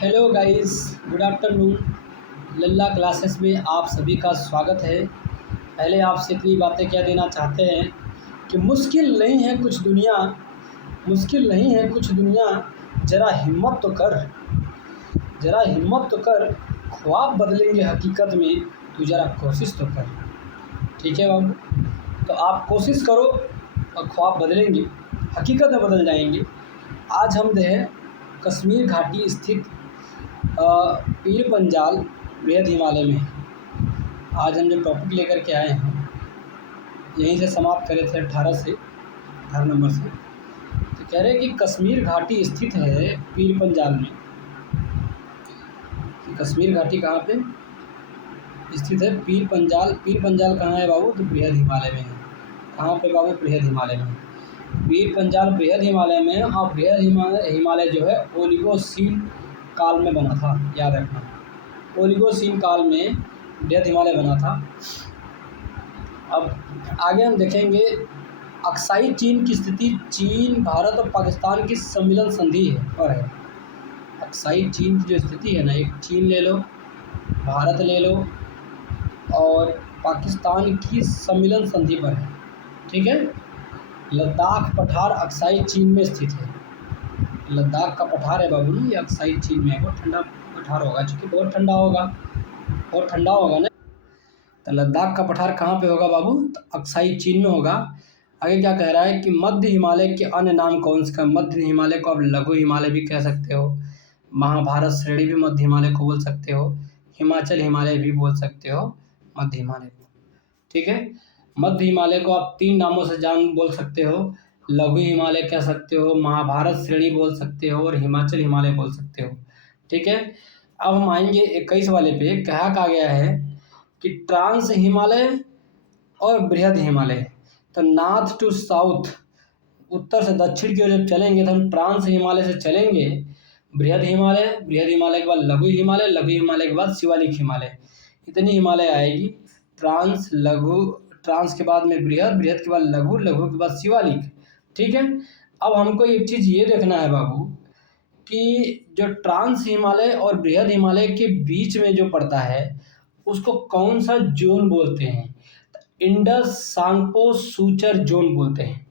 Hello guys, good afternoon. Lalla classes में आप सभी का स्वागत है। पहले आपसे इतनी बातें कह देना चाहते हैं कि मुश्किल नहीं है कुछ दुनिया, मुश्किल नहीं है कुछ दुनिया। ज़रा हिम्मत तो कर, ज़रा हिम्मत तो कर। ख्वाब बदलेंगे हकीकत में, तू ज़रा कोशिश तो कर। ठीक है बाबू, तो आप कोशिश करो और ख्वाब बदलेंगे, हकीकत में बदल जाएंगे। आज हम जो है कश्मीर घाटी स्थित पीर पंजाल बेहद हिमालय में आज हम जो टॉपिक लेकर के आए हैं, यहीं से समाप्त करे थे 18 नंबर से। तो कह रहे हैं कि कश्मीर घाटी स्थित है पीर पंजाल में। कि कश्मीर घाटी कहाँ पे स्थित है? पीर पंजाल। पीर पंजाल कहाँ है बाबू? तो बृहद हिमालय में है। कहाँ पे बाबू? बृहद हिमालय में। पीर पंजाल बृहद हिमालय में। और बृहद हिमालय जो है ओलिगोसीन काल में बना था, याद रखना। ओलिगोसीन काल में बृहद हिमालय बना था। अब आगे हम देखेंगे अक्साई चीन की स्थिति। चीन, भारत और पाकिस्तान की सम्मिलन संधि है पर है। अक्साई चीन की जो स्थिति है ना, एक चीन ले लो, भारत ले लो और पाकिस्तान की सम्मिलन संधि पर है। ठीक है। लद्दाख पठार अक्साई चीन में स्थित है। लद्दाख का पठार है बाबू, ये अक्साई चीन में है। बहुत ठंडा पठार होगा, चूँकि बहुत ठंडा होगा, बहुत ठंडा होगा ना। तो लद्दाख का पठार कहाँ पे होगा बाबू? तो अक्साई चीन में होगा। आगे क्या कह रहा है कि मध्य हिमालय के अन्य नाम कौन से? मध्य हिमालय को आप लघु हिमालय भी कह सकते हो, महाभारत श्रेणी भी मध्य हिमालय को बोल सकते हो, हिमाचल हिमालय भी बोल सकते हो मध्य हिमालय को। ठीक है। मध्य हिमालय को आप 3 नामों से बोल सकते हो। लघु हिमालय कह सकते हो, महाभारत श्रेणी बोल सकते हो और हिमाचल हिमालय बोल सकते हो। ठीक है। अब हम आएंगे 21 वाले पे। कहा गया है कि ट्रांस हिमालय और बृहद हिमालय। तो नॉर्थ टू साउथ, उत्तर से दक्षिण की ओर जब चलेंगे तो हम ट्रांस हिमालय से चलेंगे बृहद हिमालय, बृहद हिमालय के बाद लघु हिमालय, लघु हिमालय के बाद शिवालिक हिमालय। इतनी हिमालय आएगी। ट्रांस, लघु, ट्रांस के बाद में बृहद, बृहद के बाद लघु, लघु के बाद शिवालिक। ठीक है। अब हमको एक चीज़ ये देखना है बाबू कि जो ट्रांस हिमालय और बृहद हिमालय के बीच में जो पड़ता है उसको कौन सा जोन बोलते हैं? इंडस सांगपो सूचर जोन बोलते हैं।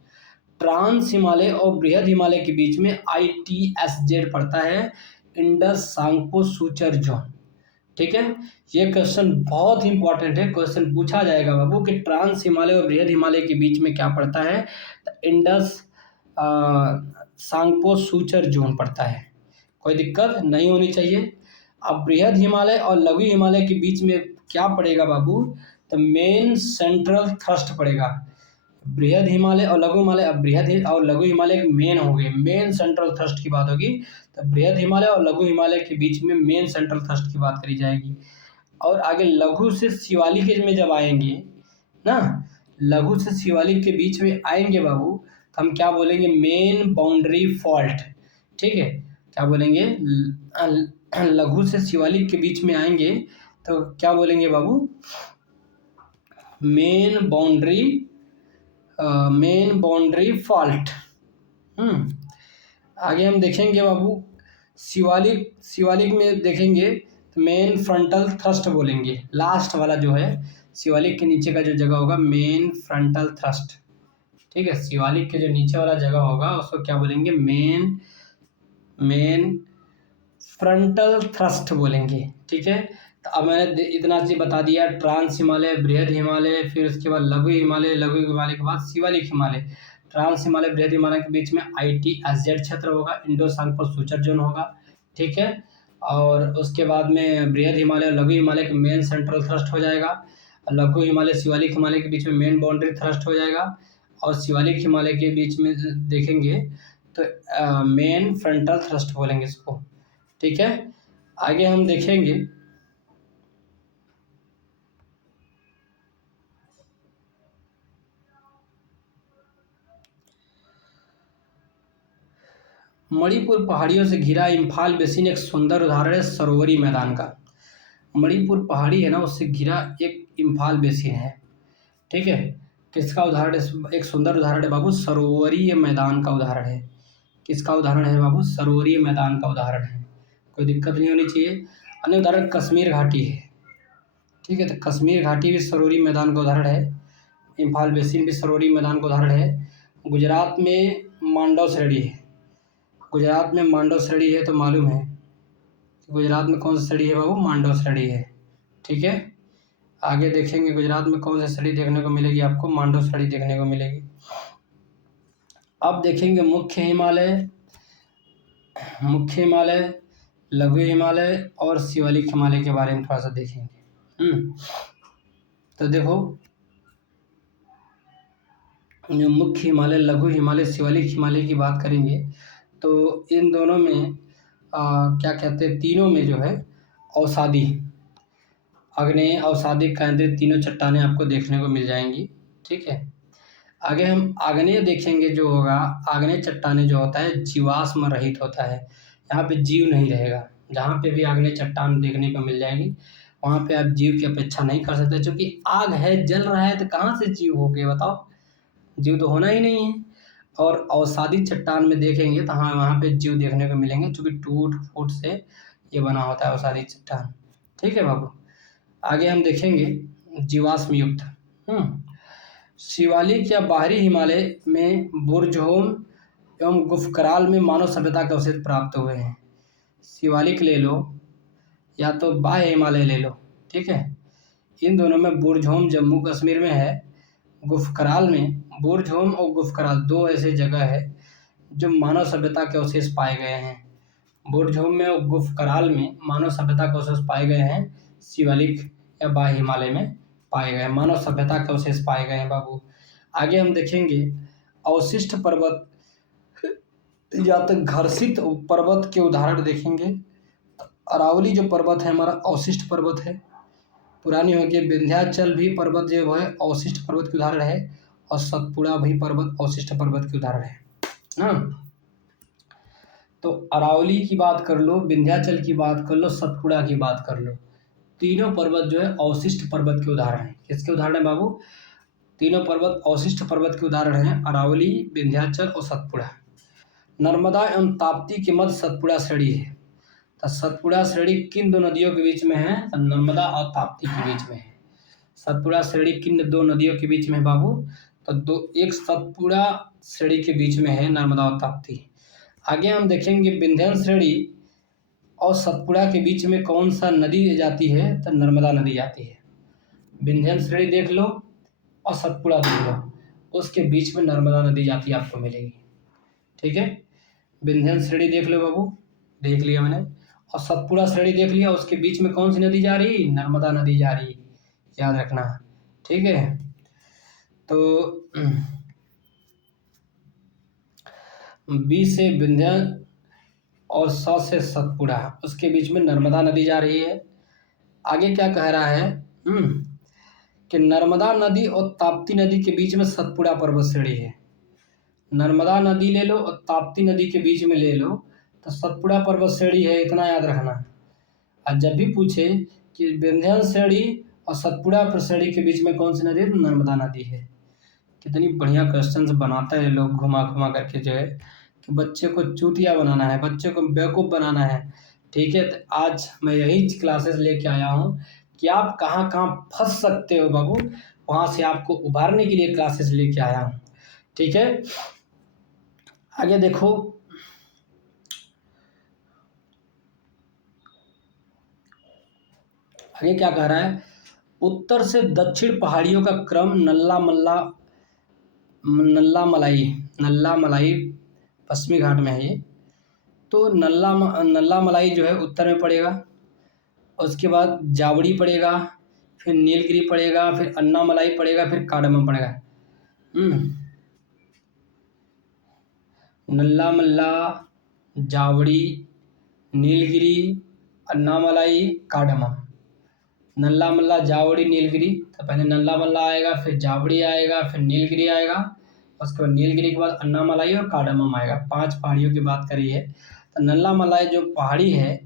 ट्रांस हिमालय और बृहद हिमालय के बीच में ITSZ पड़ता है, इंडस सांगपो सूचर जोन। ठीक है। ये क्वेश्चन बहुत इंपॉर्टेंट है, क्वेश्चन पूछा जाएगा बाबू कि ट्रांस हिमालय और बृहद हिमालय के बीच में क्या पड़ता है? इंडस सांगपो सूचर जोन पड़ता है। कोई दिक्कत नहीं होनी चाहिए। अब बृहद हिमालय और लघु हिमालय के बीच में क्या पड़ेगा बाबू? तो मेन सेंट्रल थ्रस्ट पड़ेगा। बृहद हिमालय और लघु हिमालय, अब बृहद और लघु हिमालय मेन हो गए, मेन सेंट्रल थ्रस्ट की बात होगी। तो बृहद हिमालय और लघु हिमालय के बीच में मेन सेंट्रल थ्रस्ट की बात करी जाएगी। और आगे लघु से शिवालिक में जब आएंगे ना, लघु से शिवालिक के बीच में आएंगे बाबू, तो हम क्या बोलेंगे? Main boundary fault. ठीक है। क्या बोलेंगे? लघु से शिवालिक के बीच में आएंगे तो क्या बोलेंगे बाबू? Main boundary fault. आगे हम देखेंगे बाबू शिवालिक में देखेंगे तो मेन फ्रंटल थ्रस्ट बोलेंगे। लास्ट वाला जो है शिवालिक के नीचे का जो जगह होगा मेन फ्रंटल थ्रस्ट। ठीक है। शिवालिक के जो नीचे वाला जगह होगा उसको क्या बोलेंगे? मेन फ्रंटल थ्रस्ट बोलेंगे। ठीक है। तो अब मैंने इतना चीज बता दिया, ट्रांस हिमालय, बृहद हिमालय, फिर उसके बाद लघु हिमालय, लघु हिमालय के बाद शिवालिक हिमालय। ट्रांस हिमालय बृहद हिमालय के बीच में ITSZ क्षेत्र होगा, इंडो सांगपो सूचर जोन होगा। ठीक है। और उसके बाद में बृहद हिमालय और लघु हिमालय के मेन सेंट्रल थ्रस्ट हो जाएगा। लघु हिमालय शिवालिक हिमालय के बीच में मेन बाउंड्री थ्रस्ट हो जाएगा। और शिवालिक हिमालय के बीच में देखेंगे तो मेन फ्रंटल थ्रस्ट बोलेंगे इसको। ठीक है। आगे हम देखेंगे मणिपुर पहाड़ियों से घिरा इम्फाल बेसिन एक सुंदर उदाहरण है सरोवरी मैदान का। मणिपुर पहाड़ी है ना, उससे घिरा एक इम्फाल बेसिन है। ठीक है। किसका उदाहरण है? एक सुंदर उदाहरण है बाबू, सरोवरीय मैदान का उदाहरण है। किसका उदाहरण है बाबू? सरोवरीय मैदान का उदाहरण है। कोई दिक्कत नहीं होनी चाहिए। अन्य उदाहरण कश्मीर घाटी है, ठीक है। तो कश्मीर घाटी भी सरोरी मैदान का उदाहरण है। इम्फाल बेसिन भी सरोरी मैदान का उदाहरण है। गुजरात में मांडव श्रेणी है, गुजरात में मांडव श्रेणी है, तो मालूम है गुजरात में कौन सी श्रेणी है बाबू, मांडव श्रेणी है, ठीक है। आगे देखेंगे गुजरात में कौन सी श्रेणी देखने को मिलेगी आपको, मांडव श्रेणी देखने को मिलेगी। अब देखेंगे मुख्य हिमालय, मुख्य हिमालय, लघु हिमालय और शिवालिक हिमालय के बारे में थोड़ा सा देखेंगे। तो देखो जो मुख्य हिमालय, लघु हिमालय, शिवालिक हिमालय की बात करेंगे तो इन दोनों में क्या कहते हैं, तीनों में जो है अवसादी, आग्नेय अवसादिक केंद्रित तीनों चट्टानें आपको देखने को मिल जाएंगी, ठीक है। आगे हम आग्नेय देखेंगे, जो होगा आग्नेय चट्टानें जो होता है जीवाश्म रहित होता है, यहाँ पे जीव नहीं रहेगा। जहाँ पे भी आग्नेय चट्टान देखने को मिल जाएगी वहाँ पे आप जीव की अपेक्षा नहीं कर सकते, क्योंकि आग है, जल रहा है, तो कहाँ से जीव हो गए बताओ, जीव तो होना ही नहीं है। और अवसादी चट्टान में देखेंगे तो हाँ वहाँ पे जीव देखने को मिलेंगे, क्योंकि टूट फूट से ये बना होता है अवसादी चट्टान, ठीक है बाबू। आगे हम देखेंगे जीवाश्म युक्त। शिवालिक या बाहरी हिमालय में बुर्जहोम एवं गुफकराल में मानव सभ्यता के अवशेष प्राप्त हुए हैं। शिवालिक ले लो या तो बाह्य हिमालय ले लो, ठीक है। इन दोनों में बुर्जहोम जम्मू कश्मीर में है, गुफकराल में, बुर्जहोम और गुफकराल दो ऐसे जगह है जो मानव सभ्यता के अवशेष पाए गए हैं। बुर्जहोम में और गुफकराल में मानव सभ्यता के अवशेष पाए गए हैं, शिवालिक या बाह्य हिमालय में पाए गए हैं, मानव सभ्यता के अवशेष पाए गए हैं बाबू। आगे हम देखेंगे अवशिष्ट पर्वत या तो घर्षित पर्वत के उदाहरण देखेंगे। अरावली जो पर्वत है हमारा अवशिष्ट पर्वत है, पुरानी हो गई। विंध्याचल भी पर्वत जो है अवशिष्ट पर्वत के उदाहरण है, और सतपुड़ा भी पर्वत अवशिष्ट पर्वत के उदाहरण है ना। तो अरावली की बात कर लो, विंध्याचल की बात कर लो, सतपुड़ा की बात कर लो, तीनों पर्वत जो है अवशिष्ट पर्वत के उदाहरण हैं। किसके उदाहरण है बाबू, तीनों पर्वत अवशिष्ट पर्वत के उदाहरण हैं, अरावली, विंध्याचल और सतपुड़ा। नर्मदा एवं ताप्ती के मध्य सतपुड़ा श्रेणी है। तो सतपुड़ा श्रेणी किन दो नदियों के बीच में है, तो नर्मदा और ताप्ती के बीच में है। सतपुड़ा श्रेणी किन दो नदियों के बीच में है बाबू, तो एक सतपुड़ा श्रेणी के बीच में है नर्मदा और ताप्ती। आगे हम देखेंगे विंध्य श्रेणी और सतपुड़ा के बीच में कौन सा नदी जाती है, तो नर्मदा नदी जाती है। विंध्य श्रेणी देख लो और सतपुड़ा देख लो, उसके बीच में नर्मदा नदी जाती आपको मिलेगी, ठीक है। विंध्य श्रेणी देख लो बाबू, देख लिया मैंने, और सतपुड़ा श्रेणी देख लिया, उसके बीच में कौन सी नदी जा रही, नर्मदा नदी जा रही, याद रखना, ठीक है। तो बी से विंध्य और स से सतपुड़ा, उसके बीच में नर्मदा नदी जा रही है। आगे क्या कह रहा है कि नर्मदा नदी और ताप्ती नदी के बीच में सतपुड़ा पर्वत श्रेणी है। नर्मदा नदी ले लो और ताप्ती नदी के बीच में ले लो तो सतपुड़ा पर्वत श्रेणी है, इतना याद रखना। और जब भी पूछे कि विंध्य श्रेणी और सतपुड़ा श्रेणी के बीच में कौन सी नदी है, तो नर्मदा नदी है। कितनी बढ़िया क्वेश्चंस बनाता है लोग घुमा घुमा करके, जो है कि बच्चे को चूतिया बनाना है, बच्चे को बेवकूफ़ बनाना है, ठीक है। तो आज मैं यही क्लासेस लेके आया हूँ कि आप कहाँ कहाँ फंस सकते हो बाबू, वहाँ से आपको उभारने के लिए क्लासेस लेके आया हूँ, ठीक है। आगे देखो आगे क्या कह रहा है, उत्तर से दक्षिण पहाड़ियों का क्रम नल्ला मलाई पश्चिमी घाट में है ये। तो नल्ला मलाई जो है उत्तर में पड़ेगा, उसके बाद जावड़ी पड़ेगा, फिर नीलगिरी पड़ेगा, फिर अन्नामलाई पड़ेगा, फिर कार्डमम पड़ेगा। नल्ला जावड़ी, नीलगिरी, अन्नामलाई, कार्डमम। नल्ला जावड़ी नीलगिरी, तो पहले नल्ला आएगा, फिर जावड़ी आएगा, फिर नीलगिरी आएगा, उसके बाद नीलगिरी के बाद अन्नामलाई और कार्डमम आएगा। 5 पहाड़ियों की बात करी है। तो नल्लामलाई जो पहाड़ी है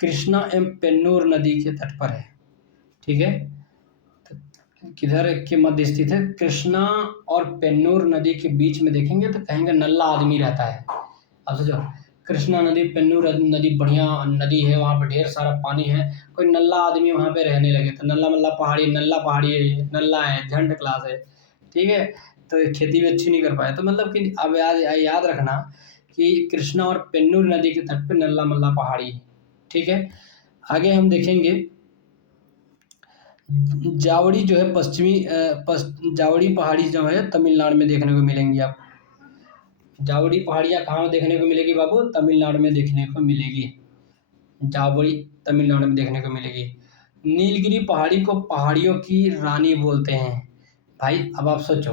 कृष्णा एवं पेन्नूर नदी के तट पर है, ठीक है। तो किधर के मध्य स्थित है, कृष्णा और पेन्नूर नदी के बीच में देखेंगे तो कहेंगे नल्ला आदमी रहता है। अब सोचो कृष्णा नदी, पेन्नूर नदी बढ़िया नदी है, वहाँ पे ढेर सारा पानी है। कोई नल्ला आदमी वहाँ पे रहने लगे तो नल्ला मल्ला पहाड़ी, नल्ला पहाड़ी है, ये नल्ला है, झंड क्लास है, ठीक है। तो ये खेती भी अच्छी नहीं कर पाए। तो मतलब कि अब याद रखना कि कृष्णा और पेन्नूर नदी के तट पे नल्ला मल्ला पहाड़ी है, ठीक है। आगे हम देखेंगे जावड़ी जो है जावड़ी पहाड़ी जो है तमिलनाडु में देखने को मिलेंगी आप। जावड़ी पहाड़ियाँ कहाँ देखने को मिलेगी बाबू? तमिलनाडु में देखने को मिलेगी। जावड़ी तमिलनाडु में देखने को मिलेगी। नीलगिरी पहाड़ी को पहाड़ियों की रानी बोलते हैं। भाई अब आप सोचो,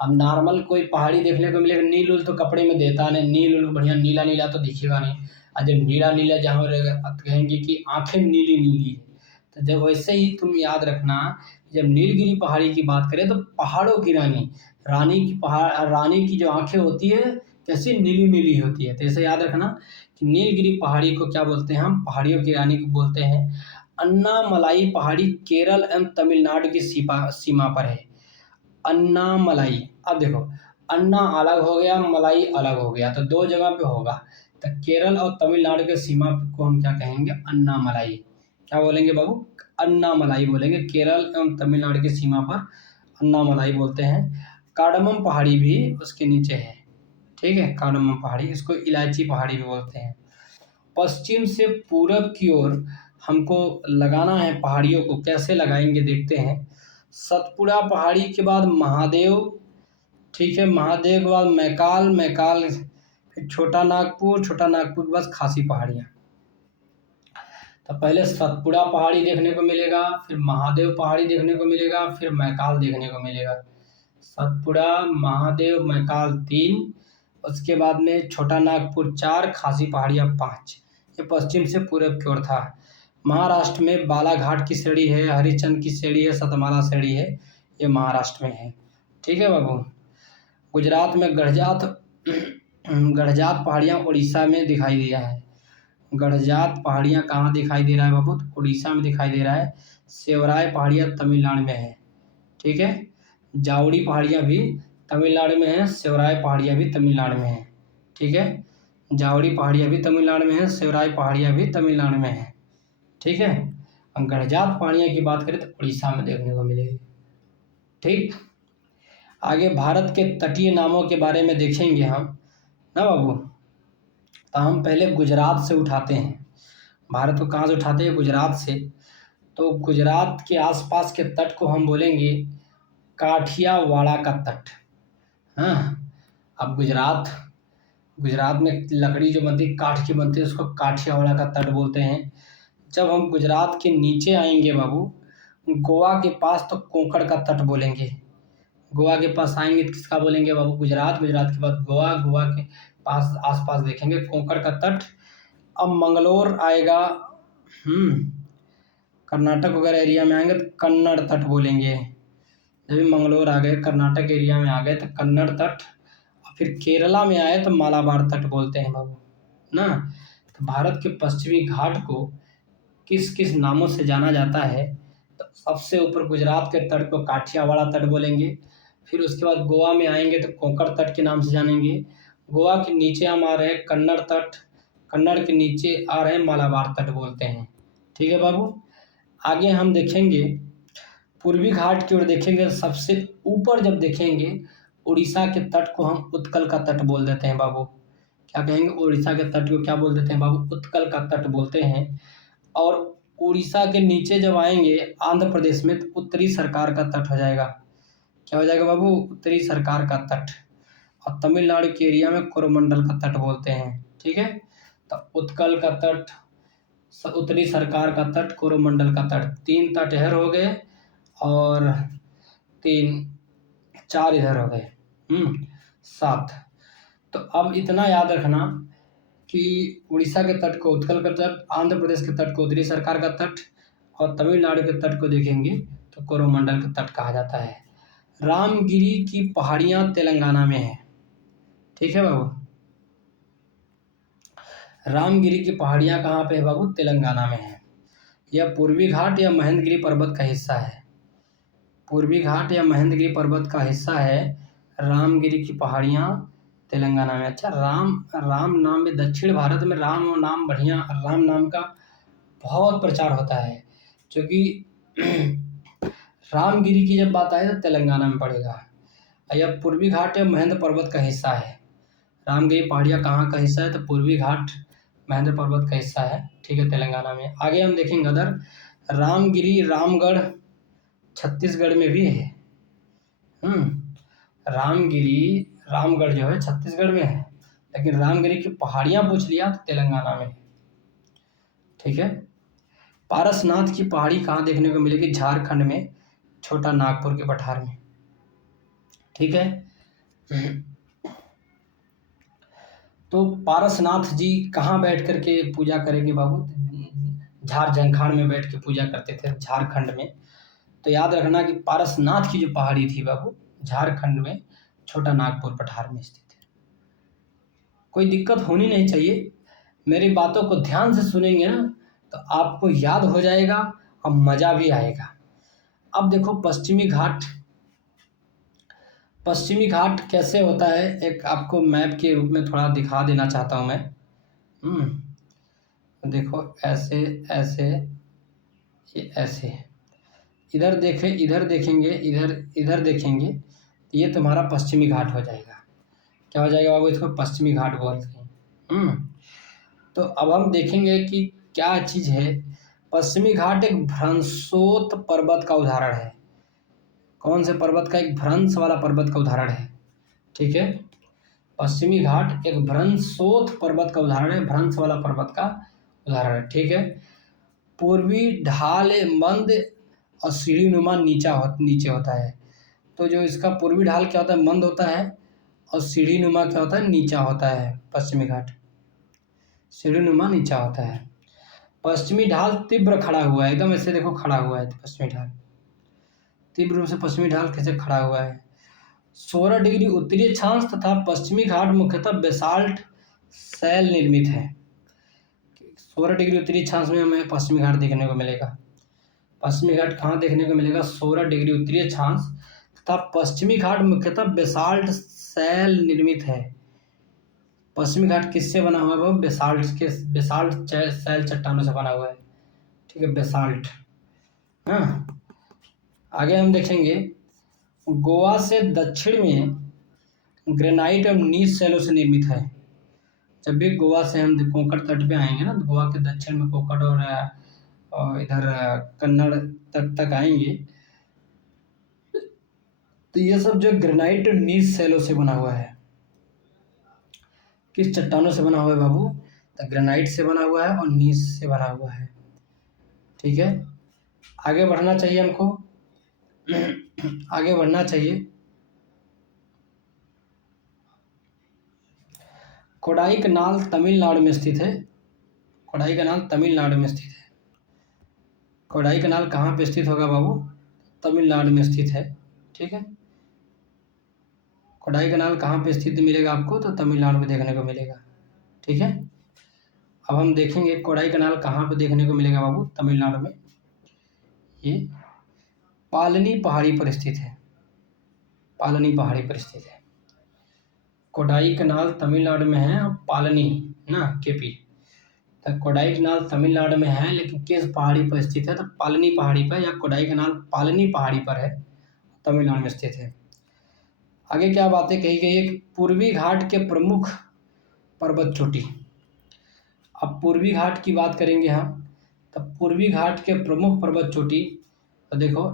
अब नॉर्मल कोई पहाड़ी देखने को मिलेगा, नील उल तो कपड़े में देता नहीं, नील उल बढ़िया नीला नीला तो दिखेगा नहीं। और जब नीला नीला जहाँ रहेगा अब कहेंगे कि आंखें नीली नीली है। तो जब वैसे ही तुम याद रखना, जब नीलगिरी पहाड़ी की बात करें तो पहाड़ों की रानी, रानी की जो आंखें होती है कैसी नीली नीली होती है। तो ऐसे याद रखना कि नीलगिरी पहाड़ी को क्या बोलते हैं हम? पहाड़ियों की रानी को बोलते हैं। अन्नामलाई पहाड़ी केरल एवं तमिलनाडु की सीमा पर है। अन्नामलाई, अब देखो अन्ना अलग हो गया, मलाई अलग हो गया, तो दो जगह पे होगा। तो केरल और तमिलनाडु के सीमा को हम क्या कहेंगे? अन्नामलाई। क्या बोलेंगे बाबू? अन्नामलाई बोलेंगे। केरल एवं तमिलनाडु की सीमा पर अन्नामलाई बोलते हैं। कार्डमम पहाड़ी भी उसके नीचे है, ठीक है। कार्डमम पहाड़ी, इसको इलायची पहाड़ी भी बोलते हैं। पश्चिम से पूरब की ओर हमको लगाना है पहाड़ियों को, कैसे लगाएंगे देखते हैं। सतपुड़ा पहाड़ी के बाद महादेव, ठीक है, महादेव के बाद मैकाल, मैकाल फिर छोटा नागपुर, छोटा नागपुर के बाद खासी पहाड़ियाँ। तो पहले सतपुड़ा पहाड़ी देखने को मिलेगा, फिर महादेव पहाड़ी देखने को मिलेगा, फिर मैकाल देखने को मिलेगा। सतपुड़ा, महादेव, मैकाल 3, उसके बाद में छोटा नागपुर 4, खासी पहाड़ियाँ 5। ये पश्चिम से पूरब की ओर था। महाराष्ट्र में बालाघाट की श्रेणी है, हरिश्चंद्र की श्रेणी है, सतमाला श्रेणी है, ये महाराष्ट्र में है, ठीक है बाबू। गुजरात में गढ़जात पहाड़ियाँ उड़ीसा में दिखाई दिया है। गढ़जात पहाड़ियाँ कहाँ दिखाई दे रहा है बाबू? तो उड़ीसा में दिखाई दे रहा है। सेवराय पहाड़ियाँ तमिलनाडु में है, ठीक है। जावड़ी पहाड़ियाँ भी तमिलनाडु में है, सेवराय पहाड़ियाँ भी तमिलनाडु में है, ठीक है। जावड़ी पहाड़ियाँ भी तमिलनाडु में है, सेवराय पहाड़ियाँ भी तमिलनाडु में है, ठीक है। गढ़जात पहाड़ियाँ की बात करें तो उड़ीसा में देखने को मिलेगी, ठीक। आगे भारत के तटीय नामों के बारे में देखेंगे हम ना बाबू। तो हम पहले गुजरात से उठाते हैं। भारत को कहाँ से उठाते हैं? गुजरात से। तो गुजरात के आसपास के तट को हम बोलेंगे काठियावाड़ा का तट। हाँ, अब गुजरात में लकड़ी जो बनती है काठ की बनती है, उसको काठियावाड़ा का तट बोलते हैं। जब हम गुजरात के नीचे आएंगे बाबू, गोवा के पास, तो कोंकण का तट बोलेंगे। गोवा के पास आएंगे तो किसका बोलेंगे बाबू? गुजरात, गुजरात के बाद गोवा, गोवा के पास आसपास देखेंगे कोंकण का तट। अब मंगलोर आएगा, कर्नाटक वगैरह एरिया में आएंगे तो कन्नड़ तट बोलेंगे। जब भी मंगलोर आ गए, कर्नाटक एरिया में आ गए तो कन्नड़ तट, और फिर केरला में आए तो मालाबार तट बोलते हैं बाबू ना। तो भारत के पश्चिमी घाट को किस किस नामों से जाना जाता है? तो सबसे ऊपर गुजरात के तट को काठियावाड़ा तट बोलेंगे। फिर उसके बाद गोवा में आएंगे तो कोंकण तट के नाम से जानेंगे। गोवा के नीचे हम आ रहे हैं कन्नड़ तट, कन्नड़ के नीचे आ रहे हैं मालाबार तट बोलते हैं, ठीक है बाबू। आगे हम देखेंगे पूर्वी घाट की ओर देखेंगे, सबसे ऊपर जब देखेंगे उड़ीसा के तट को हम उत्कल का तट बोल देते हैं बाबू। क्या कहेंगे? उड़ीसा के तट को क्या बोल देते हैं बाबू? उत्कल का तट बोलते हैं। और उड़ीसा के नीचे जब आएंगे आंध्र प्रदेश में, तो उत्तरी सरकार का तट हो जाएगा। क्या हो जाएगा बाबू? उत्तरी सरकार का तट। और तमिलनाडु के एरिया में कोरोमंडल का तट बोलते हैं, ठीक है। तो उत्कल का तट, उत्तरी सरकार का तट, कोरोमंडल का तट, 3 तट इधर हो गए और 4 इधर हो गए, 7। तो अब इतना याद रखना कि उड़ीसा के तट को उत्कल का तट, आंध्र प्रदेश के तट को उत्तरी सरकार का तट, और तमिलनाडु के तट को देखेंगे तो कोरोमंडल का तट कहा जाता है। रामगिरी की पहाड़ियाँ तेलंगाना में है, ठीक है बाबू। रामगिरी की पहाड़ियाँ कहाँ पे है बाबू? तेलंगाना में है। यह पूर्वी घाट या महेंद्रगिरी पर्वत का हिस्सा है। पूर्वी घाट या महेंद्रगिरी पर्वत का हिस्सा है रामगिरी की पहाड़ियाँ तेलंगाना में। अच्छा, राम राम नाम में दक्षिण भारत में राम नाम बढ़िया, राम नाम का बहुत प्रचार होता है, क्योंकि रामगिरी की जब बात आए तो तेलंगाना में पड़ेगा। यह पूर्वी घाट या महेंद्र पर्वत का हिस्सा है। रामगिरी पहाड़ियाँ कहाँ का हिस्सा है? तो पूर्वी घाट महेंद्र पर्वत का हिस्सा है, ठीक है, तेलंगाना में। आगे हम देखेंगे अदर, रामगिरी रामगढ़ छत्तीसगढ़ में भी है। रामगिरी रामगढ़ जो है छत्तीसगढ़ में है, लेकिन रामगिरी की पहाड़ियाँ पूछ लिया तो तेलंगाना में, ठीक है। पारसनाथ की पहाड़ी कहाँ देखने को मिलेगी? झारखंड में, छोटा नागपुर के पठार में, ठीक है। तो पारसनाथ जी कहाँ बैठ करके पूजा करेंगे बाबू? झारखंड में बैठ के पूजा करते थे, झारखंड में। तो याद रखना कि पारसनाथ की जो पहाड़ी थी बाबू, झारखंड में, छोटा नागपुर पठार में स्थित है। कोई दिक्कत होनी नहीं चाहिए, मेरी बातों को ध्यान से सुनेंगे ना तो आपको याद हो जाएगा और मज़ा भी आएगा। अब देखो पश्चिमी घाट कैसे होता है, एक आपको मैप के रूप में थोड़ा दिखा देना चाहता हूँ मैं। देखो ऐसे ऐसे, ये ऐसे, इधर देखेंगे, इधर देखेंगे, तो ये तुम्हारा पश्चिमी घाट हो जाएगा। क्या हो जाएगा बाबू? इसको पश्चिमी घाट बोलते हैं। तो अब हम देखेंगे कि क्या चीज़ है। पश्चिमी घाट एक भ्रंशोत पर्वत का उदाहरण है। कौन से पर्वत का? एक भ्रंश वाला पर्वत का उदाहरण है, ठीक है। पश्चिमी घाट एक भ्रंशोत पर्वत का उदाहरण है, भ्रंश वाला पर्वत का उदाहरण है, ठीक है। पूर्वी ढाल मंद और सीढ़ी नुमा नीचे होता है। तो जो इसका पूर्वी ढाल क्या होता है? मंद होता है, और सीढ़ी नुमा क्या होता है? नीचा होता है। पश्चिमी घाट सीढ़ी नुमा नीचा होता है। पश्चिमी ढाल तीव्र खड़ा हुआ है, एकदम ऐसे देखो खड़ा हुआ है पश्चिमी ढाल, तीव्र रूप से पश्चिमी ढाल कैसे खड़ा हुआ है। 16 डिग्री उत्तरी अक्षांश तथा पश्चिमी घाट मुख्यतः बेसाल्ट शैल निर्मित है। 16 डिग्री उत्तरी अक्षांश में हमें पश्चिमी घाट देखने को मिलेगा। पश्चिमी घाट कहाँ देखने को मिलेगा? 16 डिग्री उत्तरी अक्षांश तथा पश्चिमी घाट मुख्यतः बेसाल्ट शैल निर्मित है। पश्चिमी घाट किससे बना हुआ है? वो बेसाल्ट शैल चट्टानों से बना हुआ है, ठीक है, बेसाल्ट। हाँ, आगे हम देखेंगे, गोवा से दक्षिण में ग्रेनाइट और नीच शैलों से निर्मित है। जब भी गोवा से हम कोंकण तट पे आएंगे ना, तो गोवा के दक्षिण में कोंकण और इधर कन्नड़ तक आएंगे, तो ये सब जो ग्रेनाइट और नीच शैलों से बना हुआ है। किस चट्टानों से बना हुआ है बाबू? तो ग्रेनाइट से बना हुआ है और नीच से बना हुआ है, ठीक है। आगे बढ़ना चाहिए हमको, आगे बढ़ना चाहिए। कोडाईकनाल तमिलनाडु में स्थित है। कोडाईकनाल तमिलनाडु में स्थित है। कोडाईकनाल कहाँ पे स्थित होगा बाबू? तमिलनाडु में स्थित है, ठीक है। कोडाईकनाल कहाँ पे स्थित मिलेगा आपको? तो तमिलनाडु में देखने को मिलेगा, ठीक है। अब हम देखेंगे कोडाईकनाल कहाँ पे देखने को मिलेगा बाबू? तमिलनाडु में। ये पालनी पहाड़ी पर स्थित है, पालनी पहाड़ी पर स्थित है। कोडाईकनाल तमिलनाडु में है, और पालनी ना केपी, तो कोडाईकनाल तमिलनाडु में है, लेकिन किस पहाड़ी पर स्थित है? तो पालनी पहाड़ी पर, या कोडाईकनाल पालनी पहाड़ी पर है, तमिलनाडु में स्थित है। आगे क्या बातें कही गई है? पूर्वी घाट के प्रमुख पर्वत चोटी। अब पूर्वी घाट की बात करेंगे हम, तो पूर्वी घाट के प्रमुख पर्वत चोटी, तो देखो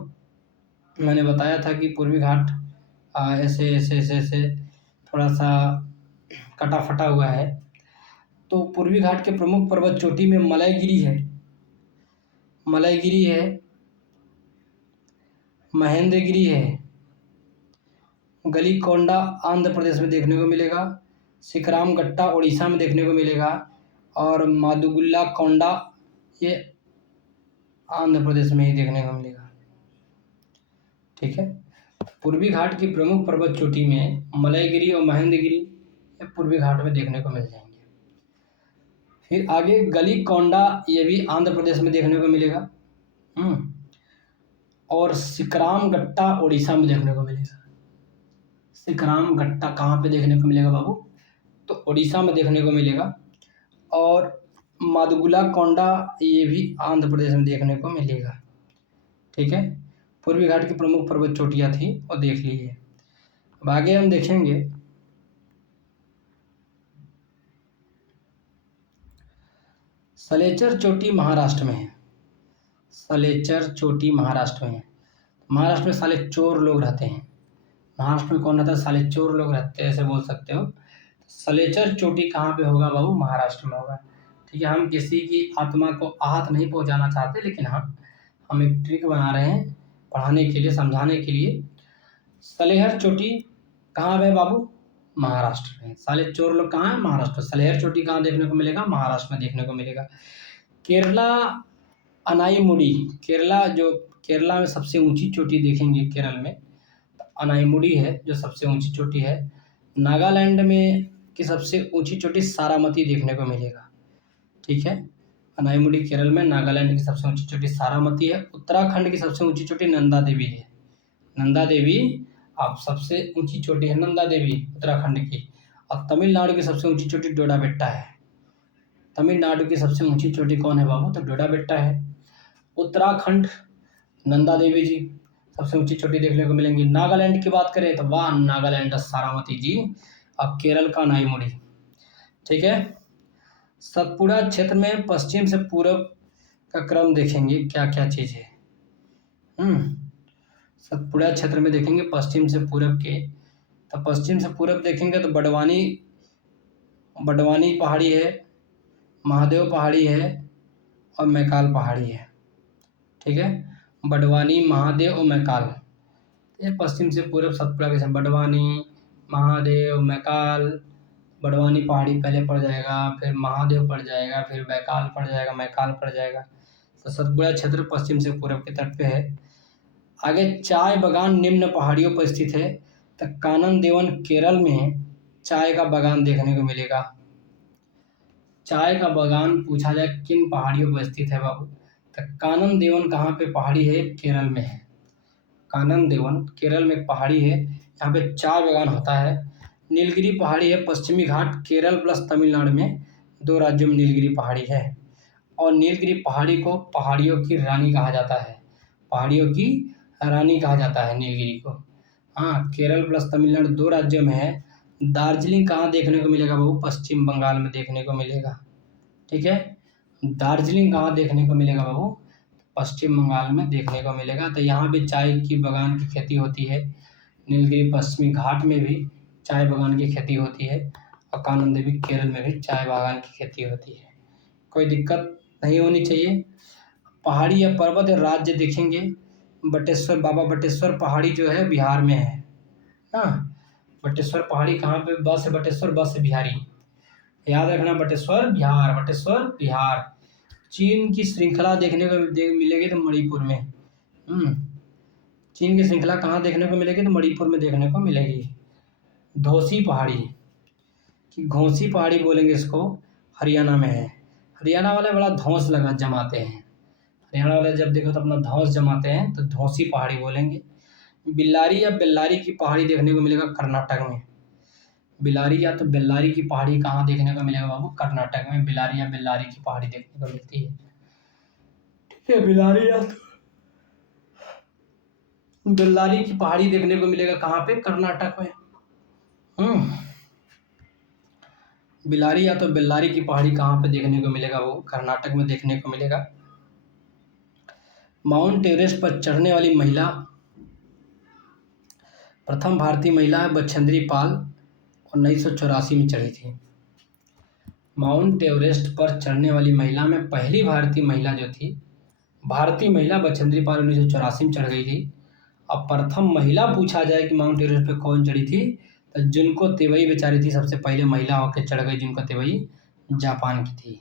मैंने बताया था कि पूर्वी घाट ऐसे ऐसे ऐसे ऐसे थोड़ा सा कटा फटा हुआ है। तो पूर्वी घाट के प्रमुख पर्वत चोटी में मलयगिरी है, मलयगिरी है, महेंद्रगिरी है, गलीकोंडा आंध्र प्रदेश में देखने को मिलेगा, सिकराम गट्टा उड़ीसा में देखने को मिलेगा, और मादुगुल्ला कोंडा ये आंध्र प्रदेश में ही देखने को मिलेगा, ठीक है। पूर्वी घाट की प्रमुख पर्वत चोटी में मलयगिरी और महेंद्रगिरी ये पूर्वी घाट में देखने को मिल जाएंगे। फिर आगे गलीकोंडा, ये भी आंध्र प्रदेश में देखने को मिलेगा। और सिकराम गट्टा उड़ीसा में देखने को मिलेगा। सिकराम गट्टा कहाँ पे देखने को मिलेगा बाबू? तो उड़ीसा में देखने को मिलेगा। और मादुगुला कोंडा ये भी आंध्र प्रदेश में देखने को मिलेगा। ठीक है, पूर्वी घाट की प्रमुख पर्वत चोटियाँ थी और देख लीजिए। अब आगे हम देखेंगे सलेचर चोटी महाराष्ट्र में है। सलेचर चोटी महाराष्ट्र में है। महाराष्ट्र में साले चोर लोग रहते हैं। महाराष्ट्र में कौन रहता है? साले चोर लोग रहते हैं, ऐसे बोल सकते हो। सलेचर चोटी कहाँ पे होगा बाबू? महाराष्ट्र में होगा। ठीक है, हम किसी की आत्मा को आहत नहीं पहुंचाना चाहते, लेकिन हम एक ट्रिक बना रहे हैं पढ़ाने के लिए, समझाने के लिए। सलेहर चोटी कहाँ पे है बाबू? महाराष्ट्र में। साले चोर लोग कहाँ है? महाराष्ट्र। सलेहर चोटी कहाँ देखने को मिलेगा? महाराष्ट्र में देखने को मिलेगा। केरला अनाईमुड़ी, केरला में सबसे ऊंची चोटी देखेंगे केरल में, तो अनाईमुड़ी है जो सबसे ऊंची चोटी है। नागालैंड में की सबसे ऊंची चोटी सारामती देखने को मिलेगा। ठीक है, अनाईमुड़ी केरल में, नागालैंड की सबसे ऊंची चोटी सारामती है। उत्तराखंड की सबसे ऊंची चोटी नंदा देवी है। नंदा देवी अब सबसे ऊंची चोटी है, नंदा देवी उत्तराखंड की। और तमिलनाडु की सबसे ऊंची चोटी डोडा बेट्टा है। तमिलनाडु की सबसे ऊंची चोटी कौन है बाबू? तो डोडा बेट्टा है। उत्तराखंड नंदा देवी जी सबसे ऊंची चोटी देखने को मिलेंगी। नागालैंड की बात करें तो वाह, नागालैंड सारावती जी। अब केरल का अनाईमुड़ी। ठीक है, सतपुड़ा क्षेत्र में पश्चिम से पूरब का क्रम देखेंगे क्या क्या चीज़ है। सतपुड़ा क्षेत्र में देखेंगे पश्चिम से पूरब के, तो पश्चिम से पूरब देखेंगे तो बडवानी पहाड़ी है, महादेव पहाड़ी है और मैकाल पहाड़ी है। ठीक है, बडवानी, महादेव और मैकाल, ये पश्चिम से पूरब सतपुड़ा के साथ बडवानी, महादेव, मैकाल। बडवानी पहाड़ी पहले पड़ जाएगा, फिर महादेव पड़ जाएगा, फिर मैकाल पड़ जाएगा, मैकाल पड़ जाएगा। तो सतपुड़ा क्षेत्र पश्चिम से पूरब के तट पे है। आगे चाय बागान निम्न पहाड़ियों पर स्थित है। तो कानन देवन केरल में चाय का बागान देखने को मिलेगा। चाय का बागान पूछा जाए किन पहाड़ियों पर स्थित है बाबू? तो कानन देवन कहाँ पे पहाड़ी है? केरल में है। कानन देवन केरल में एक पहाड़ी है, यहाँ पे चाय बागान होता है। नीलगिरी पहाड़ी है पश्चिमी घाट, केरल प्लस तमिलनाडु में 2 राज्यों में नीलगिरी पहाड़ी है। और नीलगिरी पहाड़ी को पहाड़ियों की रानी कहा जाता है। पहाड़ियों की रानी कहा जाता है नीलगिरी को। हाँ, केरल प्लस तमिलनाडु 2 राज्यों में है। दार्जिलिंग कहाँ देखने को मिलेगा बाबू? पश्चिम बंगाल में देखने को मिलेगा। ठीक है, दार्जिलिंग कहाँ देखने को मिलेगा बाबू? पश्चिम बंगाल में देखने को मिलेगा। तो यहाँ भी चाय की बागान की खेती होती है। नीलगिरी पश्चिमी घाट में भी चाय बागान की खेती होती है। और कानन देवी केरल में भी चाय बागान की खेती होती है। कोई दिक्कत नहीं होनी चाहिए। पहाड़ी या पर्वत या राज्य देखेंगे, बटेश्वर, बाबा बटेश्वर पहाड़ी जो है बिहार में है ना। बटेश्वर पहाड़ी कहाँ पे? बस है बटेश्वर, बस है बिहारी, याद रखना। बटेश्वर बिहार, बटेश्वर बिहार। चीन की श्रृंखला देखने को मिलेगी तो मणिपुर में। चीन की श्रृंखला कहाँ देखने को मिलेगी? तो मणिपुर में देखने को मिलेगी। धौसी पहाड़ी कि घोंसी पहाड़ी बोलेंगे इसको, हरियाणा में है। हरियाणा वाले बड़ा धौंस लगा जमाते हैं। हरियाणा वाले जब देखो तो अपना धौंस जमाते हैं, तो धौसी पहाड़ी बोलेंगे। बिल्लारी या बेल्लारी की पहाड़ी देखने को मिलेगा कर्नाटक में। बिलारी या तो बेल्लारी की पहाड़ी कहाँ देखने को मिलेगा बाबू? कर्नाटक में बिलारी या बेल्लारी की पहाड़ी देखने को मिलती है। ठीक है, बिलारी या तो बेल्लारी की पहाड़ी देखने को मिलेगा कहाँ पे? कर्नाटक में। बिलारी या तो बेल्लारी की पहाड़ी कहाँ पे देखने को मिलेगा? वो कर्नाटक में देखने को मिलेगा। माउंट एवरेस्ट पर चढ़ने वाली महिला, प्रथम भारतीय महिला है बछेंद्री पाल, 1984 में चढ़ी थी। माउंट एवरेस्ट पर चढ़ने वाली महिला में पहली भारतीय महिला जो थी, भारतीय महिला बछेंद्री पाल 1984 में चढ़ गई थी। अब प्रथम महिला पूछा जाए कि माउंट एवरेस्ट पे कौन चढ़ी थी, तो जुनको तेवई बेचारी थी सबसे पहले महिला होकर चढ़ गई। जुनको तेवई जापान की थी।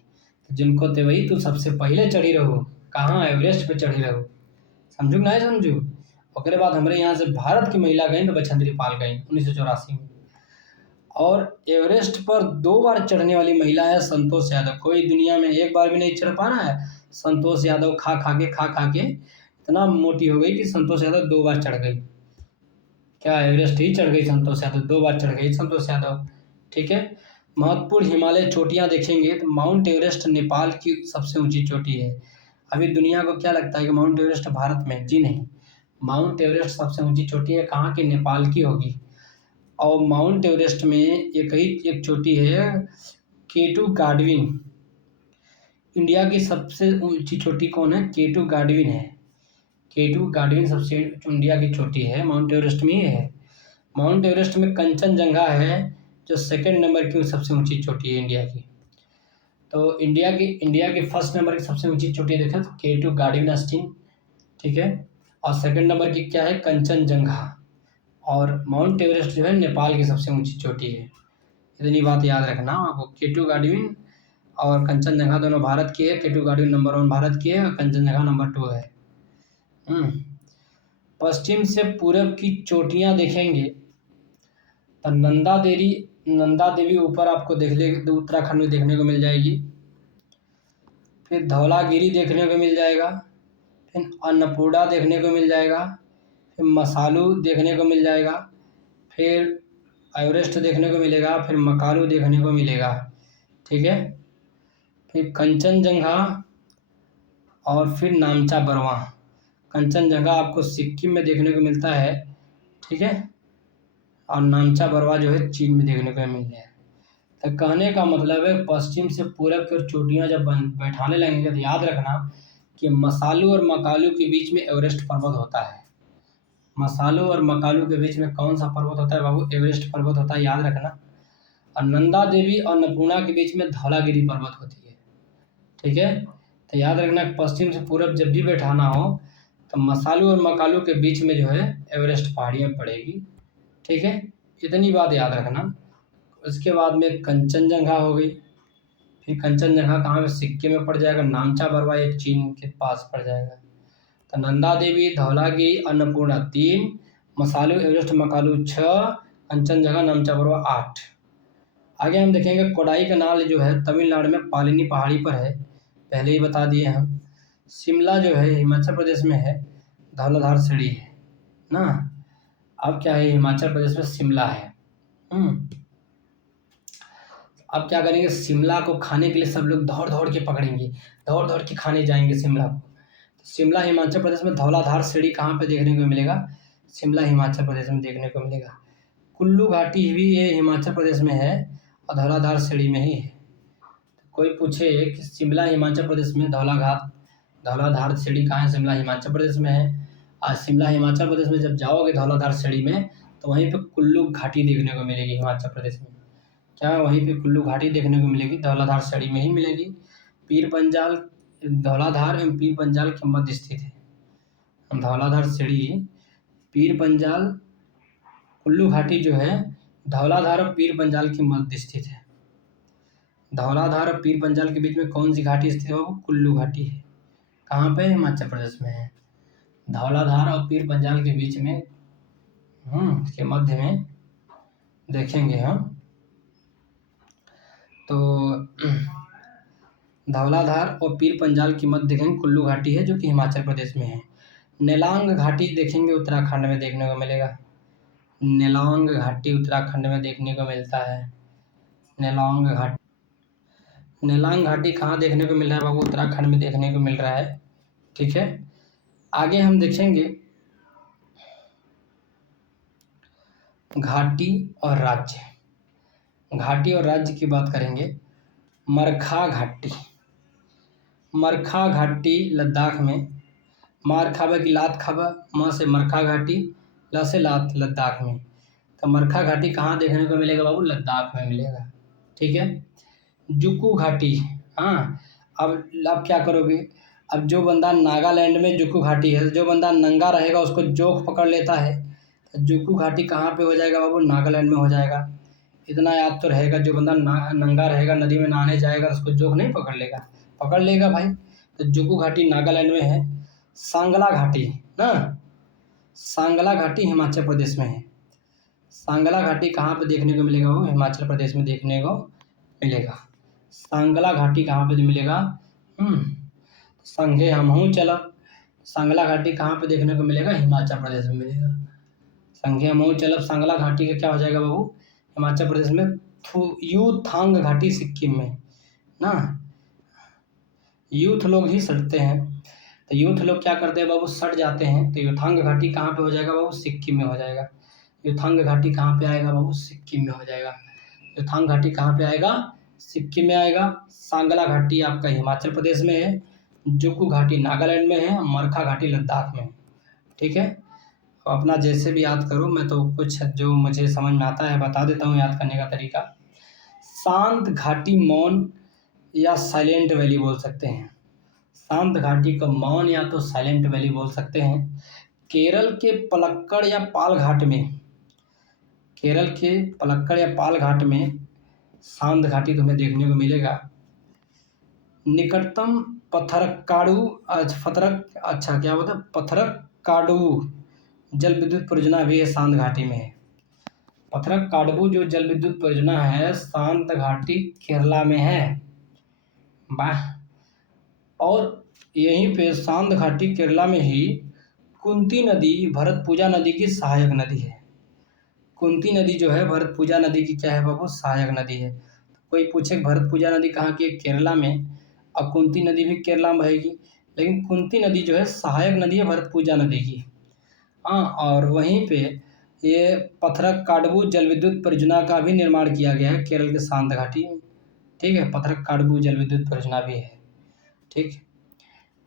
तो जुनको तेवई तू सबसे पहले चढ़ी रहो, कहाँ? एवरेस्ट पे चढ़ी रहो। समझू नहीं समझू? उसके बाद हमारे यहाँ से भारत की महिला गई तो बछेंद्री पाल गई 1984 में। और एवरेस्ट पर 2 बार चढ़ने वाली महिला है संतोष यादव। कोई दुनिया में एक बार भी नहीं चढ़ पाना है। संतोष यादव खा खा के इतना मोटी हो गई कि संतोष यादव 2 बार चढ़ गई। क्या एवरेस्ट ही चढ़ गई संतोष यादव? 2 बार चढ़ गई संतोष यादव। ठीक है, महत्वपूर्ण हिमालय चोटियाँ देखेंगे तो माउंट एवरेस्ट नेपाल की सबसे ऊंची चोटी है। अभी दुनिया को क्या लगता है कि माउंट एवरेस्ट भारत में? जी नहीं, माउंट एवरेस्ट सबसे ऊंची चोटी है कहाँ की? नेपाल की होगी। और माउंट एवरेस्ट में एक चोटी है केटू गाडविन। इंडिया की सबसे ऊंची चोटी कौन है? केटू गाडविन है। केटू गाडविन सबसे इंडिया की चोटी है, माउंट एवरेस्ट में ही है। माउंट एवरेस्ट में कंचनजंगा है जो सेकंड नंबर की सबसे ऊंची चोटी है इंडिया की। तो इंडिया की फर्स्ट नंबर की सबसे ऊंची चोटी देखा तो केटू गाडविन अस्टीन, ठीक है। और सेकंड नंबर की क्या है? कंचनजंगा। और माउंट एवरेस्ट जो है नेपाल की सबसे ऊंची चोटी है। इतनी बात याद रखना आपको। केटू गाडविन और कंचनजंगा दोनों भारत की है। केटू गाडविन नंबर 1 भारत की है और कंचनजंगा नंबर 2 है। पश्चिम से पूरब की चोटियां देखेंगे तो नंदा देवी ऊपर आपको उत्तराखंड में देखने को मिल जाएगी। फिर धौलागिरी देखने को मिल जाएगा। फिर अन्नपूर्णा देखने को मिल जाएगा। फिर मसालू देखने को मिल जाएगा। फिर एवरेस्ट देखने को मिलेगा। फिर मकालू देखने को मिलेगा, ठीक है। फिर कंचनजंगा और फिर नामचा बरवा। कंचनजंगा आपको सिक्किम में देखने को मिलता है, ठीक है। और नामचा बरवा जो है चीन में देखने को मिल जाए। तो कहने का मतलब है पश्चिम से पूरब की चोटियाँ जब बैठाने लगेंगे तो याद रखना कि मसालू और मकालू के बीच में एवरेस्ट पर्वत होता है। मसालू और मकालू के बीच में कौन सा पर्वत होता है बाबू? एवरेस्ट पर्वत होता है, याद रखना। और नंदा देवी और अन्नपूर्णा के बीच में धौलागिरी पर्वत होती है, ठीक है। तो याद रखना पश्चिम से पूरब जब भी बैठाना हो तो मसालू और मकालू के बीच में जो है एवरेस्ट पहाड़ियाँ पड़ेगी, ठीक है। इतनी बात याद रखना। उसके बाद में कंचनजंगा हो गई। फिर कंचनजंगा कहाँ पे? सिक्किम में पड़ जाएगा। नामचा बरवा ये चीन के पास पड़ जाएगा। तो नंदा देवी, धौलागिरी, अन्नपूर्णा 3, मसालू, एवरेस्ट, मकालू 6, कंचनजंगा, नामचा बरवा 8। आगे हम देखेंगे कोडाई कनाल जो है तमिलनाडु में पालिनी पहाड़ी पर है, पहले ही बता दिए हम। शिमला जो है हिमाचल प्रदेश में है, धौलाधार सीढ़ी है ना। अब क्या है? हिमाचल प्रदेश में शिमला है। अब क्या करेंगे? शिमला को खाने के लिए सब लोग दौड़ दौड़ के पकड़ेंगे, दौड़ दौड़ के खाने जाएंगे शिमला को। शिमला हिमाचल प्रदेश में धौलाधार सीढ़ी कहाँ पे देखने को मिलेगा? शिमला हिमाचल प्रदेश में देखने को मिलेगा। कुल्लू घाटी भी ये हिमाचल प्रदेश में है और धौलाधार सीढ़ी में ही है। कोई पूछे कि शिमला हिमाचल प्रदेश में धौलाधार सीढ़ी कहाँ है? शिमला हिमाचल प्रदेश में है। और शिमला हिमाचल प्रदेश में जब जाओगे धौलाधार सीढ़ी में तो वहीं पे कुल्लू घाटी देखने को मिलेगी हिमाचल प्रदेश में। क्या वहीं पे कुल्लू घाटी देखने को मिलेगी? धौलाधार सीढ़ी में ही मिलेगी। पीर पंजाल धौलाधार एवं पीर पंजाल के मध्य स्थित है। धौलाधार सीढ़ी पीर पंजाल कुल्लू घाटी जो है धौलाधार और पीर पंजाल के मध्य स्थित है। धौलाधार और पीर पंजाल के बीच में कौन सी घाटी स्थित है? वो कुल्लू घाटी है। कहाँ पे? हिमाचल प्रदेश में है। धौलाधार और पीर पंजाल के बीच में के मध्य में देखेंगे हम तो धौलाधार और पीर पंजाल की मध्य देखेंगे कुल्लू घाटी है जो कि हिमाचल प्रदेश में है। नेलांग घाटी देखेंगे उत्तराखंड में देखने को मिलेगा। नेलांग घाटी उत्तराखंड में देखने को मिलता है। नेलांग घाटी कहाँ देखने को मिल रहा है बाबू? उत्तराखंड में देखने को मिल रहा है, ठीक है। आगे हम देखेंगे घाटी और राज्य। घाटी और राज्य की बात करेंगे। मरखा घाटी लद्दाख में। मार खाबा की लात खाबा, म से मरखा घाटी, ल से लात, लद्दाख में। तो मरखा घाटी कहाँ देखने को मिलेगा बाबू? लद्दाख में मिलेगा, ठीक है। जुकू घाटी, अब क्या करोगे? अब जो बंदा नागालैंड में जुकू घाटी है, जो बंदा नंगा रहेगा उसको जोक पकड़ लेता है। तो जुकू घाटी कहाँ पे हो जाएगा बाबू? नागालैंड में हो जाएगा। इतना याद तो रहेगा, जो बंदा नंगा रहेगा नदी में नहाने जाएगा उसको जोक नहीं पकड़ लेगा? पकड़ लेगा भाई। तो जुकू घाटी नागालैंड में है। सांगला घाटी सांगला घाटी हिमाचल प्रदेश में है। सांगला घाटी कहाँ पे देखने को मिलेगा? वो हिमाचल प्रदेश में देखने को मिलेगा। सांगला घाटी कहाँ पे मिलेगा? संगे हमहू चलब। सांगला घाटी कहाँ पे देखने को मिलेगा? हिमाचल प्रदेश में मिलेगा। संगे हमहू चलब सांगला घाटी का क्या हो जाएगा बाबू? हिमाचल प्रदेश में यूथांग घाटी सिक्किम में ना, यूथ लोग ही सटते हैं। तो यूथ लोग क्या करते हैं बाबू, सट जाते हैं। तो यूथांग घाटी कहाँ पे हो जाएगा बाबू, सिक्किम में हो जाएगा। यूथांग घाटी कहाँ पे आएगा बाबू, सिक्किम में हो जाएगा। यूथांग घाटी कहाँ पे आएगा, सिक्किम में आएगा। सांगला घाटी आपका हिमाचल प्रदेश में है। जुकू घाटी नागालैंड में है। मरखा घाटी लद्दाख में है। ठीक है, अपना जैसे भी याद करो, मैं तो कुछ जो मुझे समझ में आता है बता देता हूँ याद करने का तरीका। शांत घाटी मौन या साइलेंट वैली बोल सकते हैं। शांत घाटी को मौन या तो साइलेंट वैली बोल सकते हैं। केरल के पलक्कड़ या पाल घाट में, केरल के पलक्कड़ या पाल घाट में शांत घाटी तुम्हें देखने को मिलेगा। निकटतम पथरकाडू क्या बोलते हैं, पथरकाडू जल विद्युत परियोजना भी है शांत घाटी में है। पथरकाडू जो जल विद्युत परियोजना है शांत घाटी केरला में है। वाह। और यहीं पे शांत घाटी केरला में ही कुंती नदी भरतपुजा नदी की सहायक नदी है। कुंती नदी जो है भरतपुजा नदी की क्या है बाबू, सहायक नदी है। कोई पूछे भरतपुजा नदी कहाँ की है, केरला में, और कुंती नदी भी केरला में बहेगी, लेकिन कुंती नदी जो है सहायक नदी है भरतपुजा नदी की। हाँ, और वहीं पे ये पथरकाडू जल विद्युत परियोजना का भी निर्माण किया गया है केरल के शांत घाटी में। ठीक है, पथरकाडू जल विद्युत परियोजना भी है। ठीक,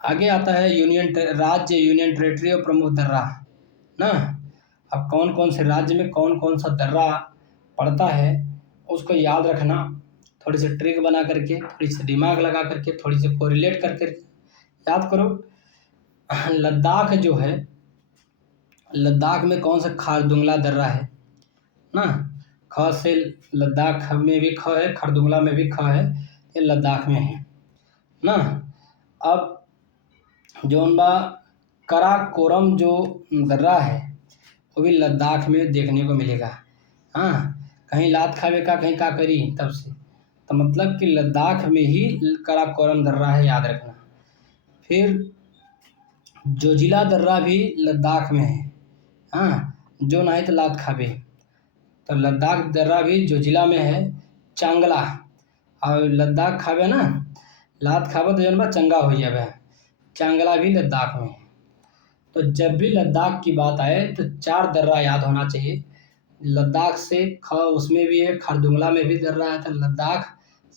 आगे आता है राज्य, यूनियन टेरेटरी और प्रमुख दर्रा ना। अब कौन कौन से राज्य में कौन कौन सा दर्रा पड़ता है उसको याद रखना, थोड़ी सी ट्रिक बना करके, थोड़ी सी दिमाग लगा करके, थोड़ी सी कोरिलेट करके याद करो। लद्दाख जो है, लद्दाख में कौन सा खारदुंगला दर्रा है ना। ख से लद्दाख में भी ख है, खारदुंगला में भी ख है, ये लद्दाख में है ना। अब जौन बा कराकोरम जो दर्रा है वो भी लद्दाख में देखने को मिलेगा। हाँ, कहीं लात खावे का, कहीं का करी तब से, तो मतलब कि लद्दाख में ही कराकोरम दर्रा है, याद रखना। फिर जोजिला दर्रा भी लद्दाख में है। हाँ, जो नहीं तो लात खावे, तो लद्दाख दर्रा भी जोजिला में है। चांगला, और लद्दाख खावे ना, लात खावे तो जौन बा चंगा हो जाए, चांगला भी लद्दाख में है। तो जब भी लद्दाख की बात आए तो 4 दर्रा याद होना चाहिए। लद्दाख से उसमें भी है, खारदुंगला में भी दर्रा है, तो लद्दाख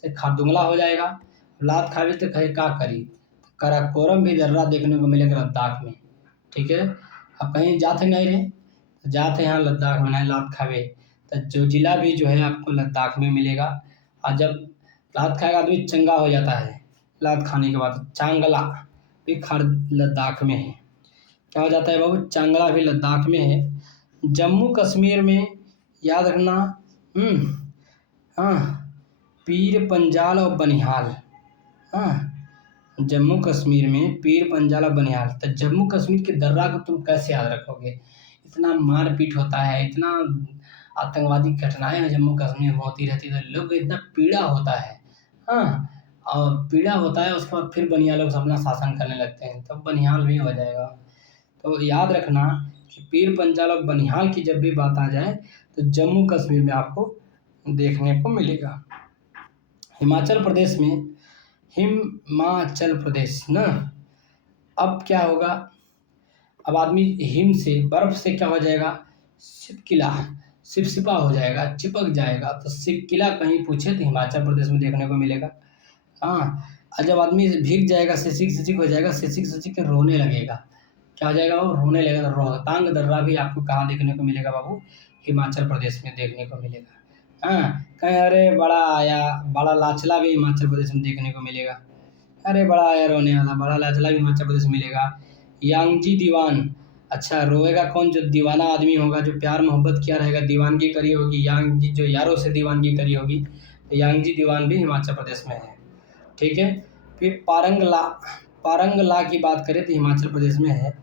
से खारदुंगला हो जाएगा। लात खावे तो कहे का करी, कराकोरम भी दर्रा देखने को मिलेगा लद्दाख में। ठीक है, अब कहीं जाते नहीं रहे, तो जाते यहाँ लद्दाख में नहीं लात खावे, तो जोजिला भी जो है आपको लद्दाख में मिलेगा। और जब लात खाएगा आदमी चंगा हो जाता है लात खाने के बाद, चांगला भी लद्दाख में है। क्या हो जाता है बाबू, चांगला भी लद्दाख में है। जम्मू कश्मीर में याद रखना, हाँ, पीर पंजाल और बनिहाल। हाँ, जम्मू कश्मीर में पीर पंजाल और बनिहाल। तो जम्मू कश्मीर के दर्रा को तुम कैसे याद रखोगे, इतना मारपीट होता है, इतना आतंकवादी घटनाएं जम्मू कश्मीर में होती रहती है, तो लोग इतना पीड़ा होता है। हाँ, और पीड़ा होता है, उसके बाद फिर बनिहाल लोग अपना शासन करने लगते हैं, तो बनिहाल भी हो जाएगा। तो याद रखना कि पीर पंजाल और बनिहाल की जब भी बात आ जाए तो जम्मू कश्मीर में आपको देखने को मिलेगा। हिमाचल प्रदेश में, हिमाचल प्रदेश ना, अब क्या होगा, अब आदमी हिम से, बर्फ से क्या हो जाएगा, सिपकिला, सिपसिपा हो जाएगा, चिपक जाएगा। तो सिपकिला कहीं पूछे तो हिमाचल प्रदेश में देखने को मिलेगा। हाँ, और जब आदमी भीग जाएगा, सिसिक सिसिक हो जाएगा, सिसिक सिसिक के रोने लगेगा, क्या हो जाएगा वो, रोने लगेगा। रोहतांग दर्रा भी आपको कहाँ देखने को मिलेगा बाबू, हिमाचल प्रदेश में देखने को मिलेगा। हाँ, कहीं अरे बड़ा आया, बड़ा लाचला भी हिमाचल प्रदेश में देखने को मिलेगा। अरे बड़ा आया रोने वाला, बड़ा लाचला भी हिमाचल प्रदेश में मिलेगा। यांगजी दीवान, अच्छा रोएगा कौन, जो दीवाना आदमी होगा, जो प्यार मोहब्बत किया रहेगा, दीवानगी करी होगी, यांगजी जो यारों से दीवानगी करी होगी, तो यांगजी दीवान भी हिमाचल प्रदेश में है। ठीक है, फिर पारंगला, पारंगला की बात करें तो हिमाचल प्रदेश में है।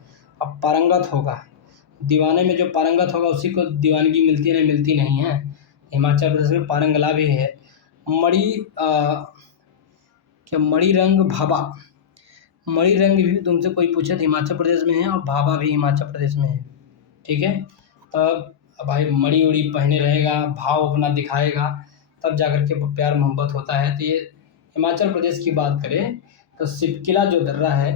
अब पारंगत होगा, दीवाने में जो पारंगत होगा उसी को दीवानगी मिलती नहीं, मिलती नहीं है। हिमाचल प्रदेश में पारंगला भी है। मणिरंग भाभा, मणिरंग भी तुमसे कोई पूछे तो हिमाचल प्रदेश में है, और भाभा भी हिमाचल प्रदेश में है। ठीक है, तब भाई मणि उड़ी पहने रहेगा, भाव अपना दिखाएगा, तब जा कर के प्यार मोहब्बत होता है। तो ये हिमाचल प्रदेश की बात करें तो सिपकिला जो दर्रा है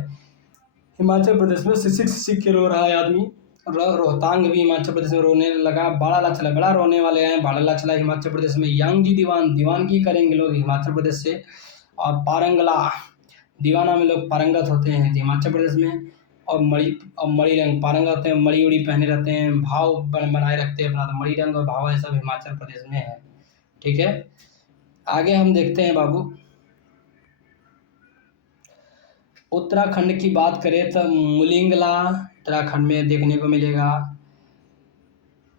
हिमाचल प्रदेश में, सिसिक सिसिक के रो रहा है आदमी। रोहतांग भी हिमाचल प्रदेश में रोने लगा। बाड़ालाचला बड़ा रोने वाले हैं। बाड़ालाचला हिमाचल प्रदेश में। यांगी दीवानगी करेंगे लोग हिमाचल प्रदेश से। और पारंगला दीवाना में लोग पारंगत होते हैं हिमाचल प्रदेश में। और मणि रंग पारंगत होते हैं, मणि उड़ी पहने रहते हैं, भाव बनाए रखते हैं अपना। तो मणि रंग और भाव है सब हिमाचल प्रदेश में है। ठीक है, आगे हम देखते हैं बाबू। उत्तराखंड की बात करें तो मुलिंगला उत्तराखंड में देखने को मिलेगा।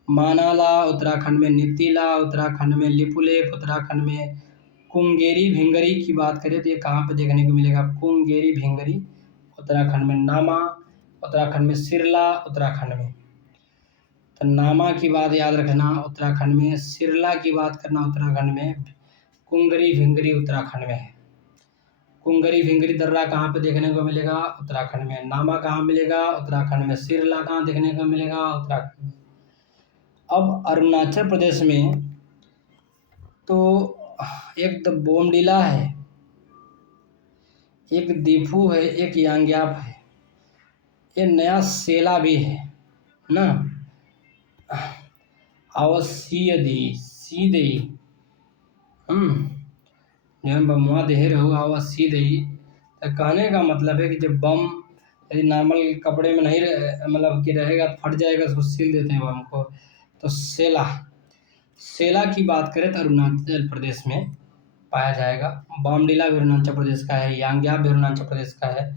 मानाला उत्तराखंड में। नीतीला उत्तराखंड में। लिपुलेख उत्तराखंड में। कुंगेरी भिंगरी की बात करें तो ये कहाँ पे देखने को मिलेगा? कुंगेरी भिंगरी उत्तराखंड में। नामा उत्तराखंड में। सिरला उत्तराखंड में। तो नामा की बात याद रखना उत्तराखंड में, सिरला की बात करना उत्तराखंड में, कुंगरी भिंगरी उत्तराखंड में है। कुंगरी भिंगरी दर्रा कहाँ पे देखने को मिलेगा? उत्तराखंड में। नामा कहाँ मिलेगा? उत्तराखंड में। सिरला कहाँ देखने को मिलेगा? उत्तराखंड में। अब अरुणाचल प्रदेश में तो एक तो बोमडिला है, एक दीफू है, एक यांग्याप है, ये नया सेला भी है ना। सीधे बमुआ देहे रहो सीधे ही। तो कहने का मतलब है कि जब बम यदि नॉर्मल कपड़े में नहीं मतलब कि रहेगा तो फट जाएगा, उसको सील देते हैं बम को। तो सेला की बात करें तो अरुणाचल प्रदेश में पाया जाएगा। बॉमडिला भी अरुणाचल प्रदेश का है, यांग्याप भी अरुणाचल प्रदेश का है,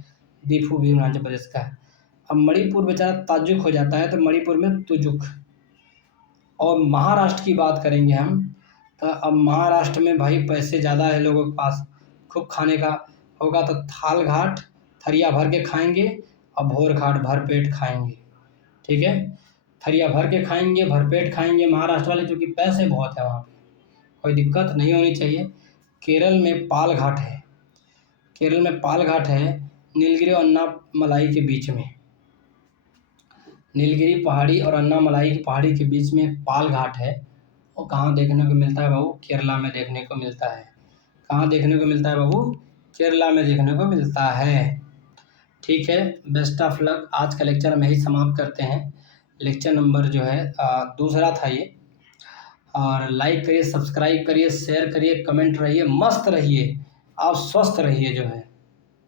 दीफू भी अरुणाचल प्रदेश का है। अब मणिपुर बेचारा ताजुक हो जाता है तो मणिपुर में तुजुक। और महाराष्ट्र की बात करेंगे हम तो अब महाराष्ट्र में भाई पैसे ज़्यादा है लोगों के पास, खूब खाने का होगा तो थाल घाट थरिया भर के खाएंगे और भोर घाट भर पेट खाएंगे। ठीक है, थरिया भर के खाएंगे, भरपेट खाएंगे महाराष्ट्र वाले, क्योंकि पैसे बहुत है वहाँ पे, कोई दिक्कत नहीं होनी चाहिए। केरल में पाल घाट है, केरल में पाल घाट है नीलगिरी और अन्नामलाई के बीच में। नीलगिरी पहाड़ी और अन्नामलाई की पहाड़ी के बीच में पाल घाट है। वो कहाँ देखने को मिलता है बाबू? केरला में देखने को मिलता है। कहाँ देखने को मिलता है बाबू? केरला में देखने को मिलता है। ठीक है, बेस्ट ऑफ लक। आज का लेक्चर हम यही समाप्त करते हैं। लेक्चर नंबर जो है दूसरा था ये। और लाइक करिए, सब्सक्राइब करिए, शेयर करिए, कमेंट रहिए, मस्त रहिए, आप स्वस्थ रहिए जो है।